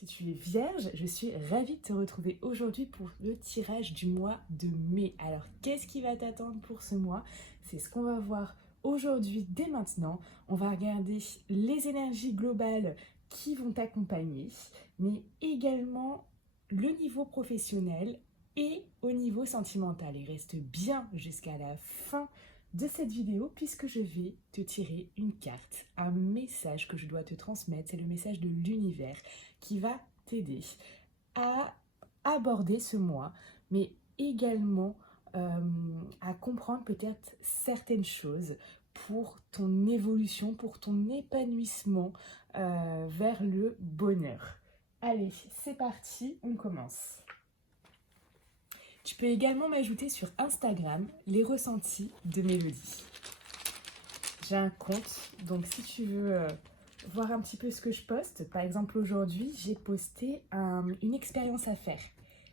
Si tu es vierge, je suis ravie de te retrouver aujourd'hui pour le tirage du mois de mai. Alors, qu'est-ce qui va t'attendre pour ce mois? C'est ce qu'on va voir aujourd'hui, dès maintenant. On va regarder les énergies globales qui vont t'accompagner, mais également le niveau professionnel et au niveau sentimental. Et reste bien jusqu'à la fin de cette vidéo puisque je vais te tirer une carte, un message que je dois te transmettre. C'est le message de l'univers qui va t'aider à aborder ce mois, mais également à comprendre peut-être certaines choses pour ton évolution, pour ton épanouissement vers le bonheur. Allez, c'est parti, on commence. Tu peux également m'ajouter sur Instagram les ressentis de Mélodie. J'ai un compte, donc si tu veux voir un petit peu ce que je poste, par exemple aujourd'hui, j'ai posté une expérience à faire.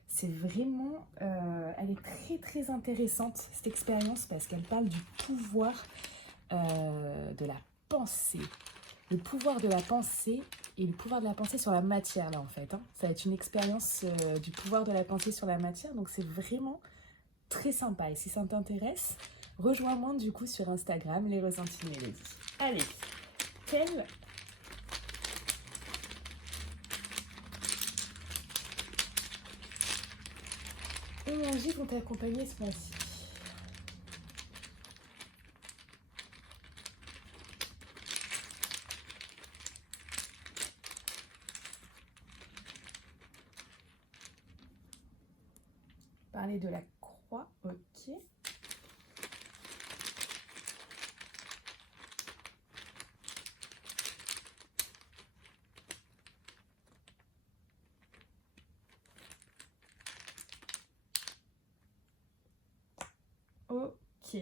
C'est vraiment, elle est très très intéressante cette expérience parce qu'elle parle du pouvoir de la pensée. Le pouvoir de la pensée et le pouvoir de la pensée sur la matière là en fait. Ça va être une expérience du pouvoir de la pensée sur la matière, donc c'est vraiment très sympa. Et si ça t'intéresse, rejoins-moi du coup sur Instagram, les ressentis de Mélodie. Allez, quelle énergie vont t'accompagner ce mois-ci? Parler de la croix, ok. Ok.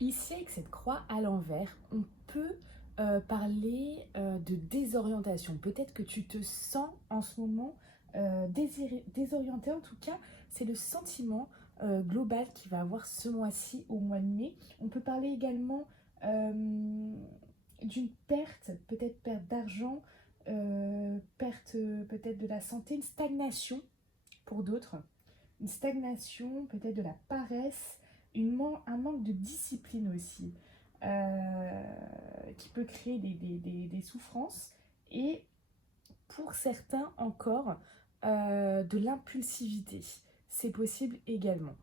Ici, avec cette croix à l'envers, on peut parler de désorientation. Peut-être que tu te sens en ce moment désorienté. En tout cas, c'est le sentiment global qu'il va avoir ce mois-ci, au mois de mai. On peut parler également d'une perte, peut-être perte d'argent, perte peut-être de la santé, une stagnation pour d'autres. Une stagnation, peut-être de la paresse, un manque de discipline aussi, qui peut créer des souffrances. Et pour certains encore, de l'impulsivité. C'est possible également.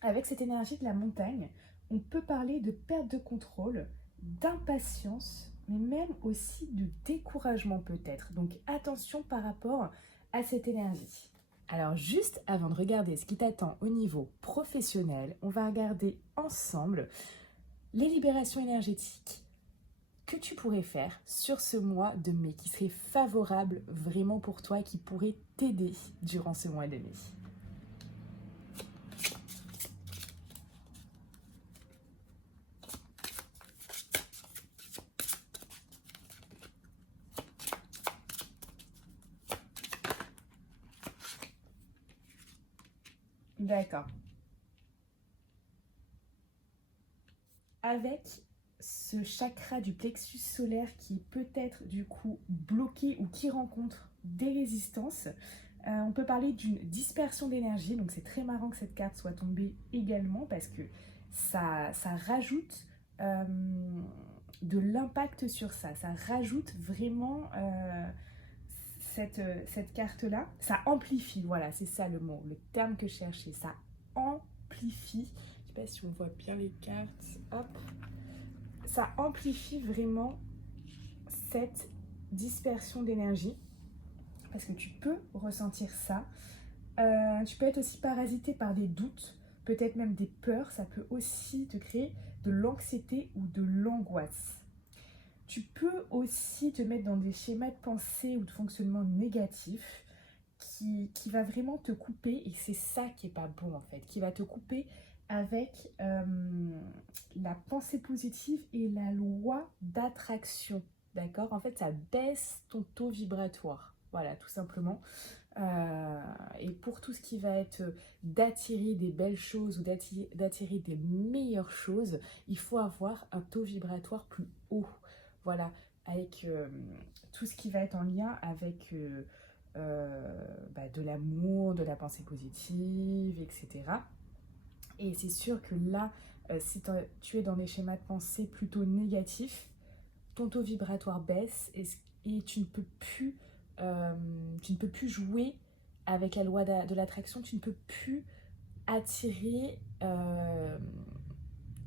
Avec cette énergie de la montagne, on peut parler de perte de contrôle, d'impatience, mais même aussi de découragement peut-être. Donc attention par rapport à cette énergie. Alors juste avant de regarder ce qui t'attend au niveau professionnel, on va regarder ensemble les libérations énergétiques que tu pourrais faire sur ce mois de mai, qui serait favorable vraiment pour toi et qui pourrait t'aider durant ce mois de mai. D'accord. Avec ce chakra du plexus solaire qui peut être du coup bloqué ou qui rencontre des résistances, on peut parler d'une dispersion d'énergie. Donc c'est très marrant que cette carte soit tombée également parce que ça rajoute de l'impact sur ça. Ça rajoute vraiment cette carte-là. Ça amplifie, voilà, c'est ça le mot, le terme que je cherchais. Ça amplifie. Je sais pas si on voit bien les cartes. Hop. Ça amplifie vraiment cette dispersion d'énergie parce que tu peux ressentir ça. Tu peux être aussi parasité par des doutes, peut-être même des peurs. Ça peut aussi te créer de l'anxiété ou de l'angoisse. Tu peux aussi te mettre dans des schémas de pensée ou de fonctionnement négatifs qui va vraiment te couper, et c'est ça qui est pas bon en fait, qui va te couper avec la pensée positive et la loi d'attraction, d'accord? En fait, ça baisse ton taux vibratoire, voilà, tout simplement. Et pour tout ce qui va être d'attirer des belles choses ou d'attirer des meilleures choses, il faut avoir un taux vibratoire plus haut. Voilà, avec tout ce qui va être en lien avec de l'amour, de la pensée positive, etc. Et c'est sûr que là, si tu es dans des schémas de pensée plutôt négatifs, ton taux vibratoire baisse et euh, tu ne peux plus jouer avec la loi de l'attraction, tu ne peux plus attirer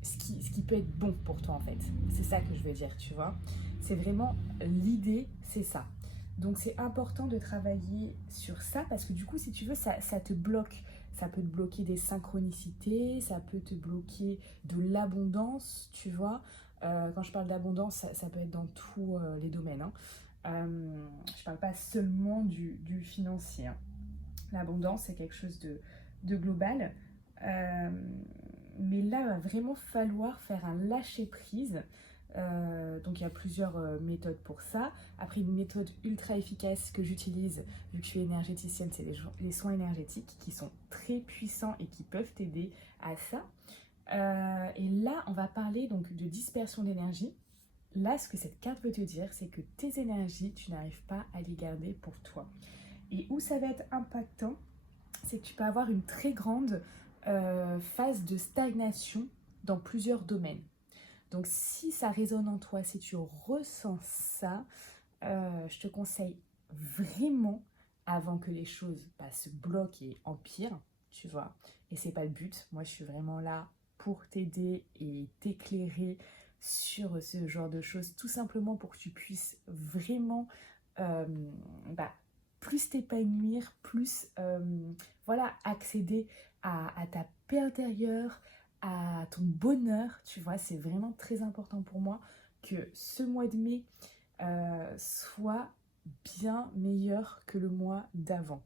ce qui peut être bon pour toi en fait. C'est ça que je veux dire, tu vois. C'est vraiment l'idée, c'est ça. Donc c'est important de travailler sur ça parce que du coup, si tu veux, ça te bloque. Ça peut te bloquer des synchronicités, ça peut te bloquer de l'abondance, tu vois. Quand je parle d'abondance, ça peut être dans tous les domaines, hein. Je parle pas seulement du financier, hein. L'abondance, c'est quelque chose de global. Euh, mais là, il va vraiment falloir faire un lâcher-prise. Donc il y a plusieurs méthodes pour ça. Après, une méthode ultra efficace que j'utilise, vu que je suis énergéticienne, c'est les soins énergétiques qui sont très puissants et qui peuvent t'aider à ça. Et là, on va parler donc de dispersion d'énergie. Là, ce que cette carte veut te dire, c'est que tes énergies, tu n'arrives pas à les garder pour toi. Et où ça va être impactant, c'est que tu peux avoir une très grande phase de stagnation dans plusieurs domaines. Donc si ça résonne en toi, si tu ressens ça, je te conseille vraiment, avant que les choses se bloquent et empirent, tu vois, et c'est pas le but. Moi, je suis vraiment là pour t'aider et t'éclairer sur ce genre de choses, tout simplement pour que tu puisses vraiment euh, bah, plus t'épanouir, plus voilà, accéder à ta paix intérieure, à ton bonheur, tu vois. C'est vraiment très important pour moi que ce mois de mai soit bien meilleur que le mois d'avant.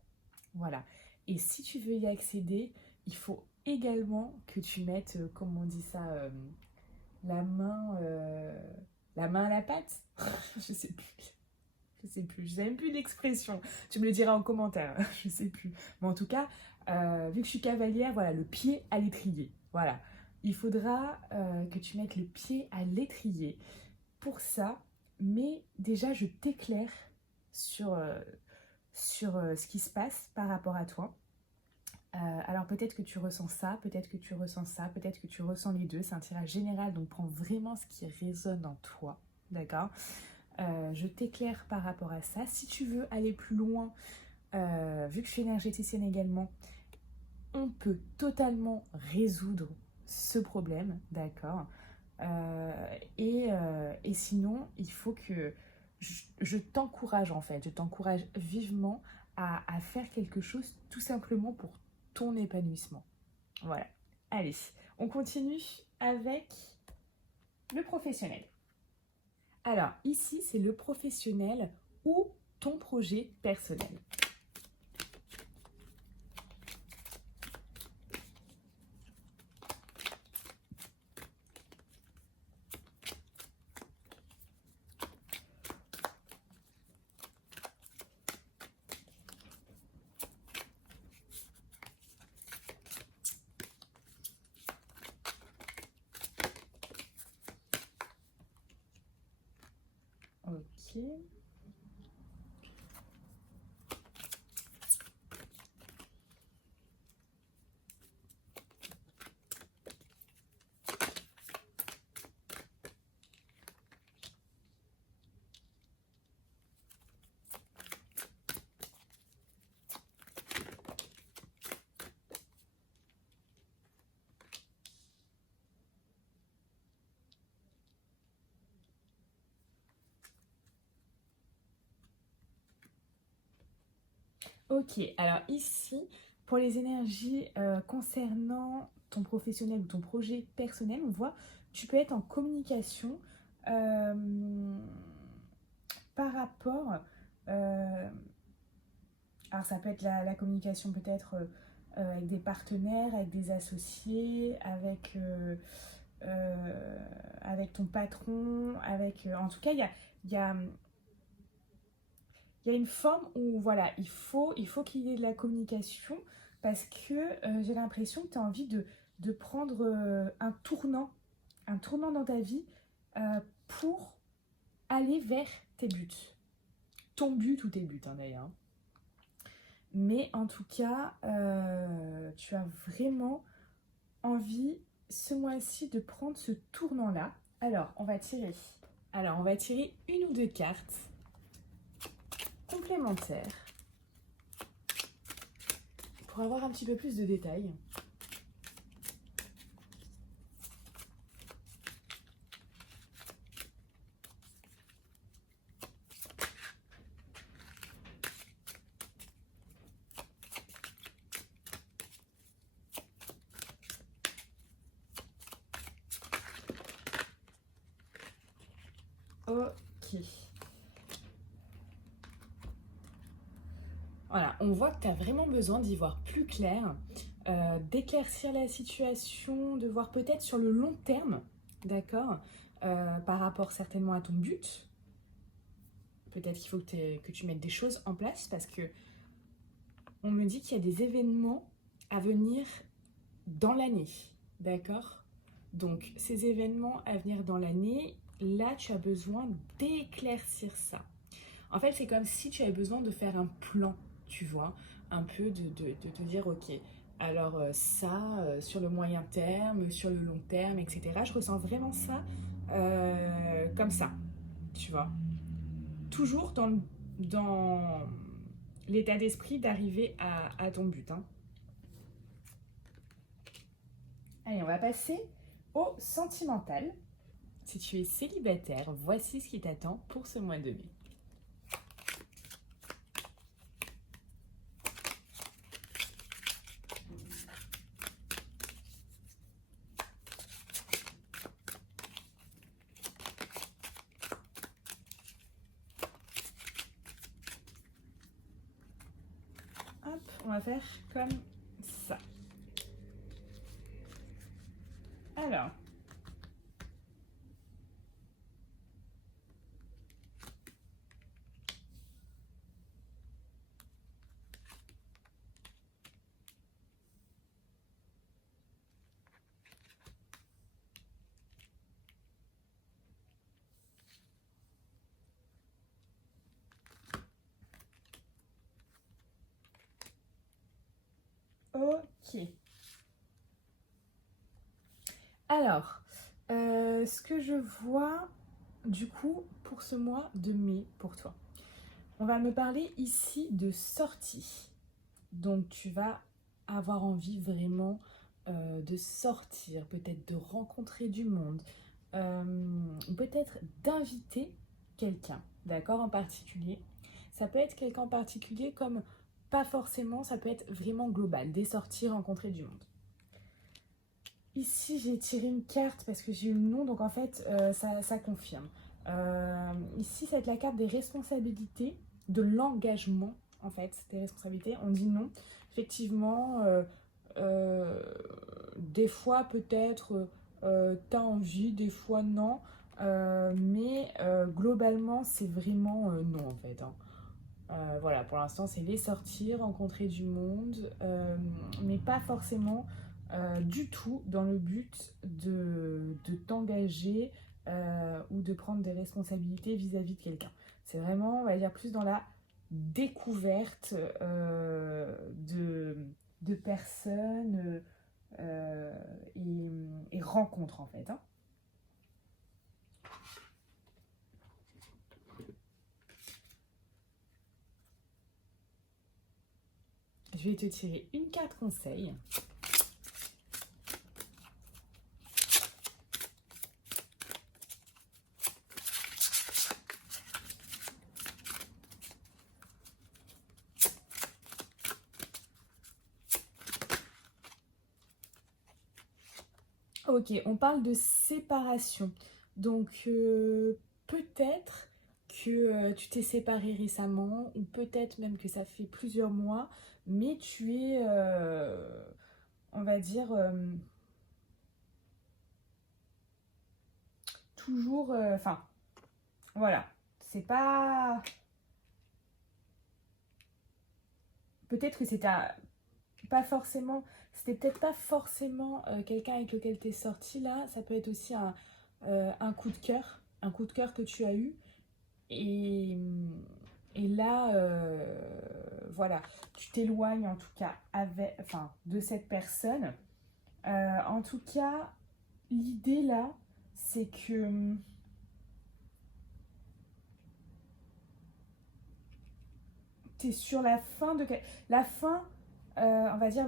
Voilà. Et si tu veux y accéder, il faut également que tu mettes, comment on dit ça, la main, la main à la pâte. Je sais plus. Je sais même plus l'expression. Tu me le diras en commentaire. Je sais plus. Mais en tout cas, vu que je suis cavalière, voilà, le pied à l'étrier. Voilà. Il faudra que tu mettes le pied à l'étrier. Pour ça, mais déjà, je t'éclaire sur, ce qui se passe par rapport à toi. Alors peut-être que tu ressens ça, peut-être que tu ressens ça, peut-être que tu ressens les deux. C'est un tirage général, donc prends vraiment ce qui résonne en toi. D'accord. Je t'éclaire par rapport à ça. Si tu veux aller plus loin, vu que je suis énergéticienne également, on peut totalement résoudre ce problème, d'accord. Et sinon, il faut que je t'encourage en fait, je t'encourage vivement à faire quelque chose tout simplement pour ton épanouissement. Voilà. Allez, on continue avec le professionnel. Alors, ici, c'est le professionnel ou ton projet personnel. Ok. Ok, alors ici, pour les énergies concernant ton professionnel ou ton projet personnel, on voit, tu peux être en communication euh, par rapport, alors ça peut être la communication peut-être avec des partenaires, avec des associés, avec ton patron, en tout cas, il y a, il y a une forme où voilà, il faut qu'il y ait de la communication parce que j'ai l'impression que tu as envie de prendre un tournant dans ta vie pour aller vers tes buts. Ton but ou tes buts d'ailleurs. Mais en tout cas, tu as vraiment envie ce mois-ci de prendre ce tournant-là. Alors, on va tirer. Alors, on va tirer une ou deux cartes complémentaires pour avoir un petit peu plus de détails. Ok. Voilà, on voit que tu as vraiment besoin d'y voir plus clair, d'éclaircir la situation, de voir peut-être sur le long terme, d'accord, par rapport certainement à ton but. Peut-être qu'il faut que tu mettes des choses en place parce que on me dit qu'il y a des événements à venir dans l'année, d'accord? Donc, ces événements à venir dans l'année, là, tu as besoin d'éclaircir ça. En fait, c'est comme si tu avais besoin de faire un plan, tu vois, un peu de te dire, ok, alors ça, sur le moyen terme, sur le long terme, etc. Je ressens vraiment ça comme ça, tu vois. Toujours dans l'état d'esprit d'arriver à ton but. Hein. Allez, on va passer au sentimental. Si tu es célibataire, voici ce qui t'attend pour ce mois de mai. Hop, on va faire comme ça. Alors, ok. Alors, ce que je vois du coup pour ce mois de mai pour toi. On va me parler ici de sortie. Donc tu vas avoir envie vraiment de sortir, peut-être de rencontrer du monde, peut-être d'inviter quelqu'un, d'accord, en particulier. Ça peut être quelqu'un en particulier comme pas forcément, ça peut être vraiment global, des sorties, rencontrer du monde. Ici, j'ai tiré une carte parce que j'ai eu le nom, donc en fait, ça confirme. Ici, ça va être la carte des responsabilités, de l'engagement, en fait, des responsabilités. On dit non. Effectivement, des fois, peut-être, t'as envie, des fois, non. Mais globalement, c'est vraiment non, en fait. Hein. Voilà, pour l'instant, c'est les sorties, rencontrer du monde, mais pas forcément du tout dans le but de t'engager ou de prendre des responsabilités vis-à-vis de quelqu'un. C'est vraiment, on va dire, plus dans la découverte de personnes et rencontres, en fait. Hein. Je vais te tirer une carte conseil. Ok, on parle de séparation. Donc, peut-être que tu t'es séparé récemment, ou peut-être même que ça fait plusieurs mois, mais tu es, on va dire, toujours... Enfin, voilà. C'est pas... Peut-être que pas forcément... C'était peut-être pas forcément quelqu'un avec lequel tu es sorti là. Ça peut être aussi un coup de cœur que tu as eu Et, et là, voilà, tu t'éloignes en tout cas de cette personne. En tout cas, l'idée là, c'est que tu es sur la fin de... La fin, on va dire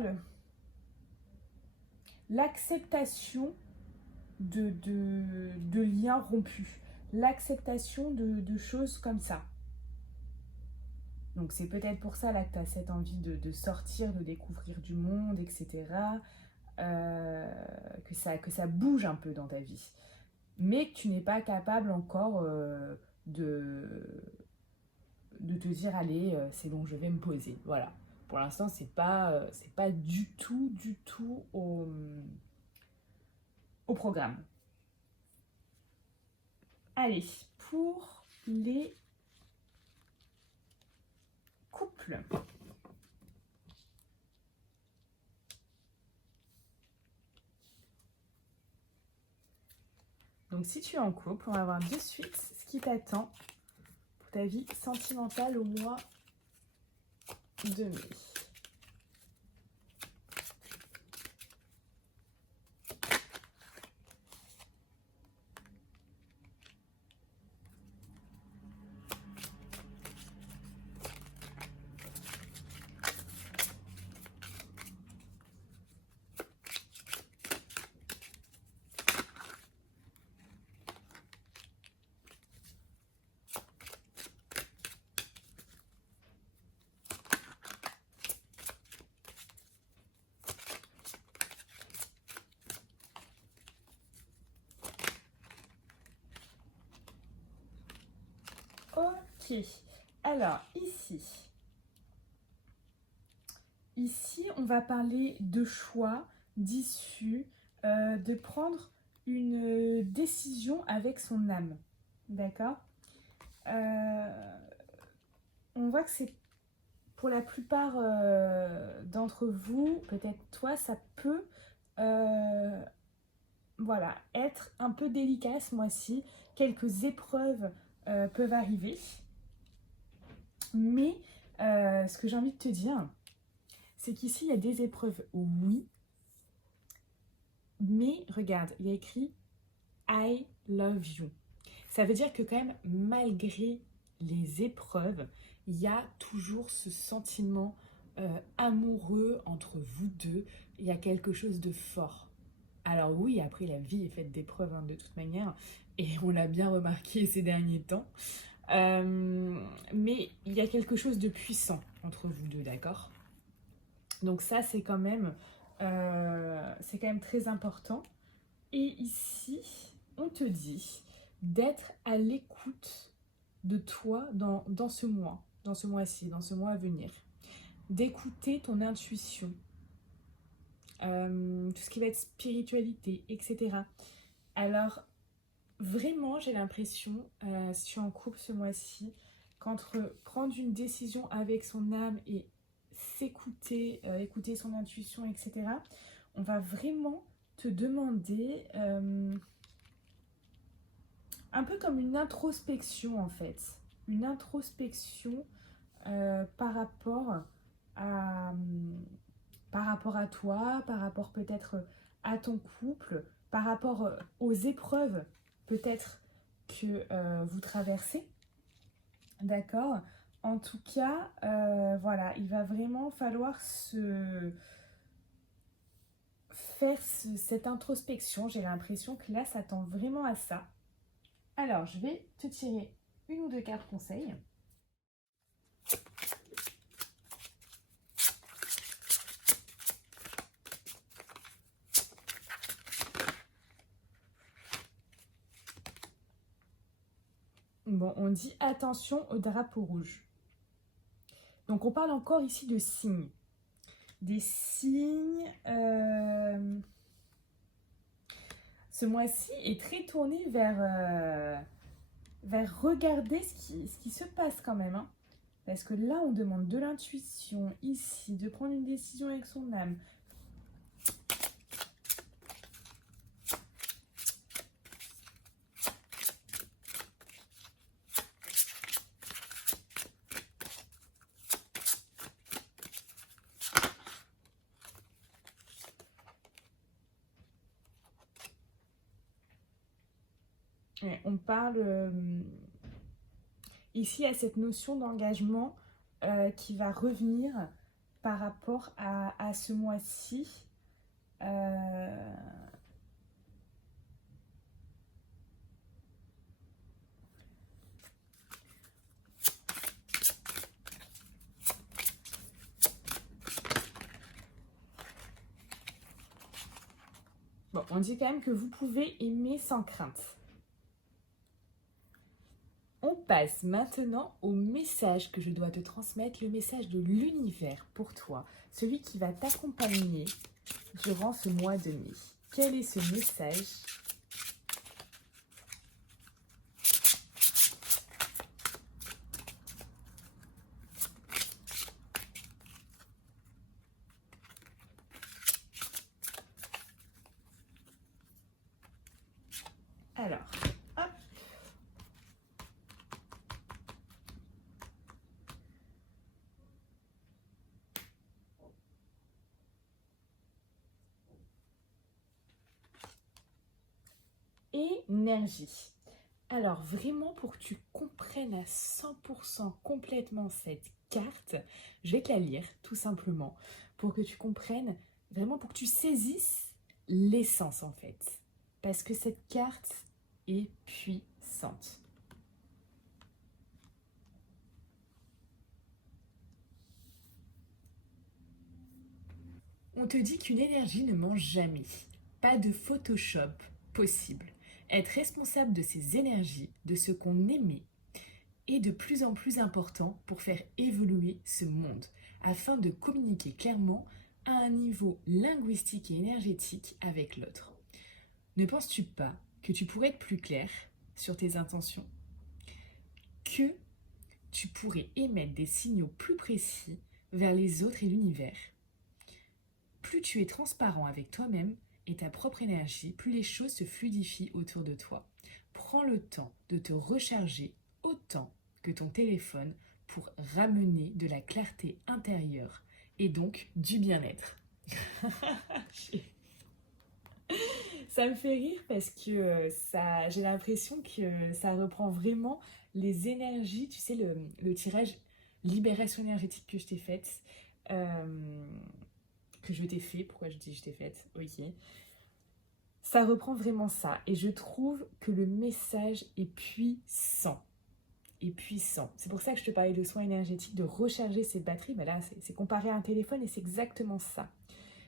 l'acceptation de liens rompus. L'acceptation de choses comme ça. Donc c'est peut-être pour ça là que tu as cette envie de sortir, de découvrir du monde, etc. Que ça bouge un peu dans ta vie. Mais que tu n'es pas capable encore de te dire allez, c'est bon, je vais me poser. Voilà. Pour l'instant, c'est pas du tout au programme. Allez, pour les couples. Donc si tu es en couple, on va voir de suite ce qui t'attend pour ta vie sentimentale au mois de mai. Ok, alors ici on va parler de choix, d'issue, de prendre une décision avec son âme, d'accord. On voit que c'est pour la plupart d'entre vous, peut-être toi, ça peut voilà, être un peu délicat ce mois-ci. Quelques épreuves peuvent arriver. Mais ce que j'ai envie de te dire, c'est qu'ici, il y a des épreuves, oui. Mais regarde, il y a écrit « I love you ». Ça veut dire que quand même, malgré les épreuves, il y a toujours ce sentiment amoureux entre vous deux. Il y a quelque chose de fort. Alors oui, après, la vie est faite d'épreuves hein, de toute manière. Et on l'a bien remarqué ces derniers temps. Mais il y a quelque chose de puissant entre vous deux, d'accord? Donc ça, c'est quand même très important. Et ici, on te dit d'être à l'écoute de toi dans ce mois-ci, dans ce mois à venir. D'écouter ton intuition, tout ce qui va être spiritualité, etc. Alors, vraiment, j'ai l'impression, si tu es en couple ce mois-ci, qu'entre prendre une décision avec son âme et s'écouter, écouter son intuition, etc., on va vraiment te demander un peu comme une introspection en fait. Une introspection par rapport à toi, par rapport peut-être à ton couple, par rapport aux épreuves peut-être que vous traversez. D'accord? En tout cas, voilà, il va vraiment falloir faire cette introspection. J'ai l'impression que là, ça tend vraiment à ça. Alors, je vais te tirer une ou deux cartes conseils. Bon, on dit attention au drapeau rouge. Donc, on parle encore ici de signes. Des signes... Ce mois-ci est très tourné vers regarder ce qui se passe quand même. Hein. Parce que là, on demande de l'intuition, ici, de prendre une décision avec son âme. Ouais, on parle ici à cette notion d'engagement qui va revenir par rapport à ce mois-ci. Bon, on dit quand même que vous pouvez aimer sans crainte. On passe maintenant au message que je dois te transmettre, le message de l'univers pour toi, celui qui va t'accompagner durant ce mois de mai. Quel est ce message ? Alors, hop. Énergie. Alors vraiment pour que tu comprennes à 100% complètement cette carte, je vais te la lire tout simplement pour que tu comprennes, vraiment pour que tu saisisses l'essence en fait. Parce que cette carte est puissante. On te dit qu'une énergie ne mange jamais. Pas de Photoshop possible. Être responsable de ses énergies, de ce qu'on aimait, est de plus en plus important pour faire évoluer ce monde, afin de communiquer clairement à un niveau linguistique et énergétique avec l'autre. Ne penses-tu pas que tu pourrais être plus clair sur tes intentions ? Que tu pourrais émettre des signaux plus précis vers les autres et l'univers ? Plus tu es transparent avec toi-même et ta propre énergie, plus les choses se fluidifient autour de toi. Prends le temps de te recharger autant que ton téléphone pour ramener de la clarté intérieure et donc du bien-être. Ça me fait rire parce que j'ai l'impression que ça reprend vraiment les énergies, tu sais, le tirage libération énergétique que je t'ai faite. Que je t'ai fait, pourquoi je dis je t'ai faite, ok. Ça reprend vraiment ça et je trouve que le message est puissant. Est puissant. C'est pour ça que je te parlais de soins énergétiques, de recharger ses batteries. Mais là, c'est comparé à un téléphone et c'est exactement ça.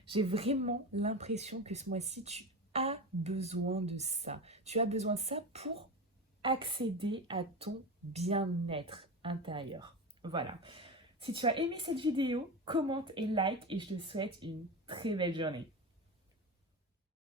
J'ai vraiment l'impression que ce mois-ci, tu as besoin de ça. Tu as besoin de ça pour accéder à ton bien-être intérieur. Voilà. Si tu as aimé cette vidéo, commente et like et je te souhaite une très belle journée.